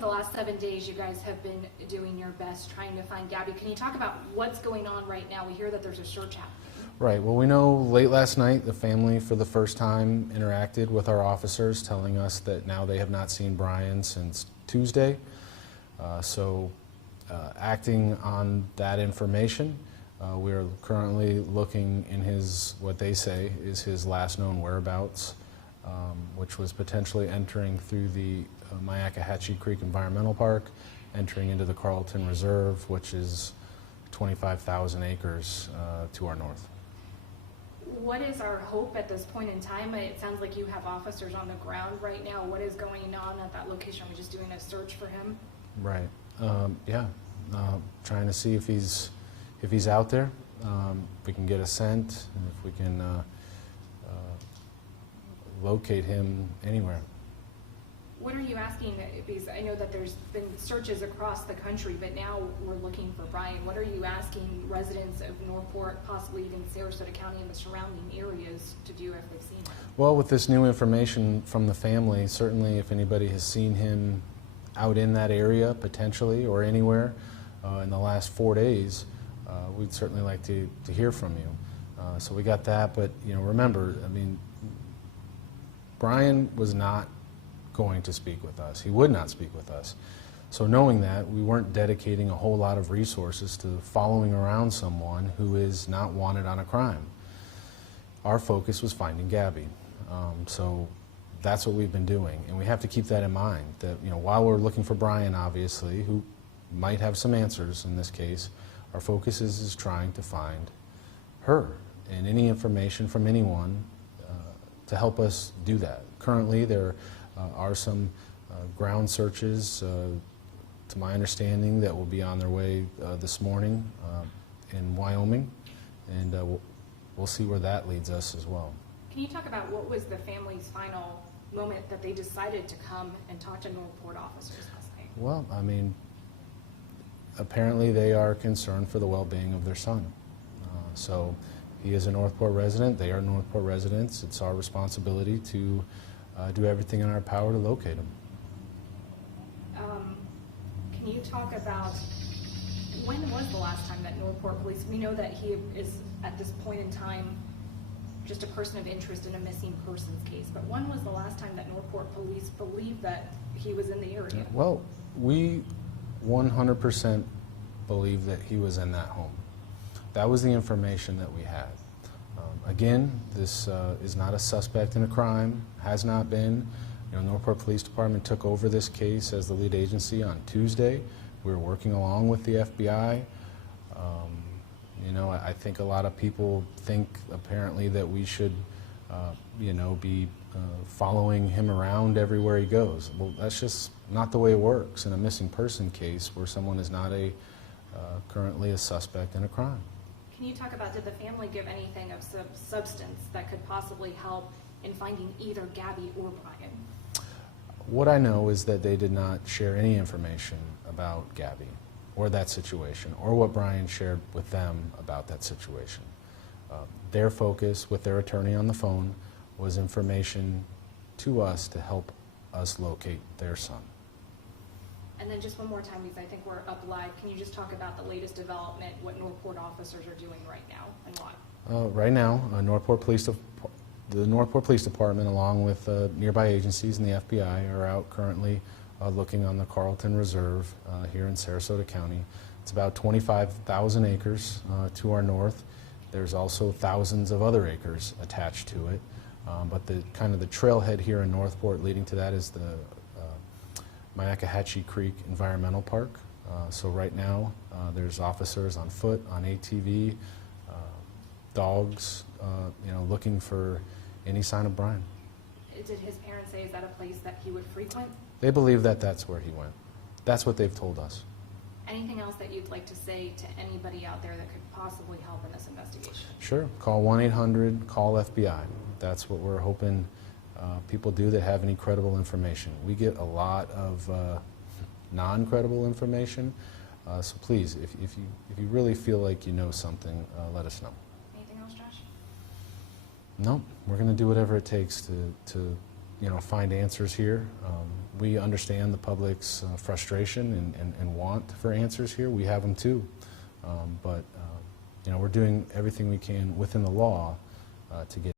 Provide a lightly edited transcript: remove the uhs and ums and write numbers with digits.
for the last 7 days, you guys have been doing your best trying to find Gabby. Can you talk about what's going on right now? We hear that there's a search happening. Right. Well, we know late last night the family for the first time interacted with our officers, telling us that now they have not seen Brian since Tuesday. Acting on that information, we are currently looking in his, what they say is his last known whereabouts, which was potentially entering through the Myakkahatchee Creek Environmental Park, entering into the Carlton Reserve, which is 25,000 acres to our north. What is our hope at this point in time? It sounds like you have officers on the ground right now. What is going on at that location? Are we just doing a search for him? Right. Yeah. Trying to see if he's out there. If we can get a scent, and if we can locate him anywhere. What are you asking? Because I know that there's been searches across the country, but now we're looking for Brian. What are you asking residents of Northport, possibly even Sarasota County and the surrounding areas to do if they've seen him? Well, with this new information from the family, certainly if anybody has seen him out in that area potentially or anywhere in the last 4 days, we'd certainly like to hear from you. So we got that, but remember, I mean, Brian was not going to speak with us. He would not speak with us. So knowing that, we weren't dedicating a whole lot of resources to following around someone who is not wanted on a crime. Our focus was finding Gabby. So that's what we've been doing, and we have to keep that in mind, that while we're looking for Brian, obviously, who might have some answers in this case, our focus is trying to find her and any information from anyone to help us do that. Currently, there are some ground searches, to my understanding, that will be on their way this morning in Wyoming, and we'll see where that leads us as well. Can you talk about what was the family's final moment that they decided to come and talk to Northport officers last night? Well, I mean, apparently they are concerned for the well-being of their son. So he is a Northport resident, they are Northport residents. It's our responsibility to do everything in our power to locate him. Can you talk about when was the last time that Northport police, we know that he is at this point in time just a person of interest in a missing persons case, but when was the last time that Northport police believed that he was in the area? Well, we 100% believe that he was in that home. That was the information that we had. Again, this is not a suspect in a crime, has not been. Northport Police Department took over this case as the lead agency on Tuesday. We were working along with the FBI. I think a lot of people think apparently that we should, be following him around everywhere he goes. Well, that's just not the way it works in a missing person case where someone is not currently a suspect in a crime. Can you talk about, did the family give anything of substance that could possibly help in finding either Gabby or Brian? What I know is that they did not share any information about Gabby or that situation, or what Brian shared with them about that situation. Their focus with their attorney on the phone was information to us to help us locate their son. And then just one more time, because I think we're up live, can you just talk about the latest development, what Northport officers are doing right now, and why? Right now, the Northport Police Department, along with nearby agencies and the FBI, are out currently looking on the Carlton Reserve here in Sarasota County. It's about 25,000 acres to our north. There's also thousands of other acres attached to it. But the trailhead here in Northport leading to that is the Myakkahatchee Creek Environmental Park. So right now there's officers on foot, on ATV, dogs, looking for any sign of Brian. Did his parents say, is that a place that he would frequent? They believe that that's where he went. That's what they've told us. Anything else that you'd like to say to anybody out there that could possibly help in this investigation? Sure. Call 1-800-CALL-FBI. That's what we're hoping people do that have any credible information. We get a lot of non-credible information, so please, if you really feel like you know something, let us know. Anything else, Josh? No, we're going to do whatever it takes to find answers here. We understand the public's frustration and want for answers here. We have them too. But we're doing everything we can within the law to get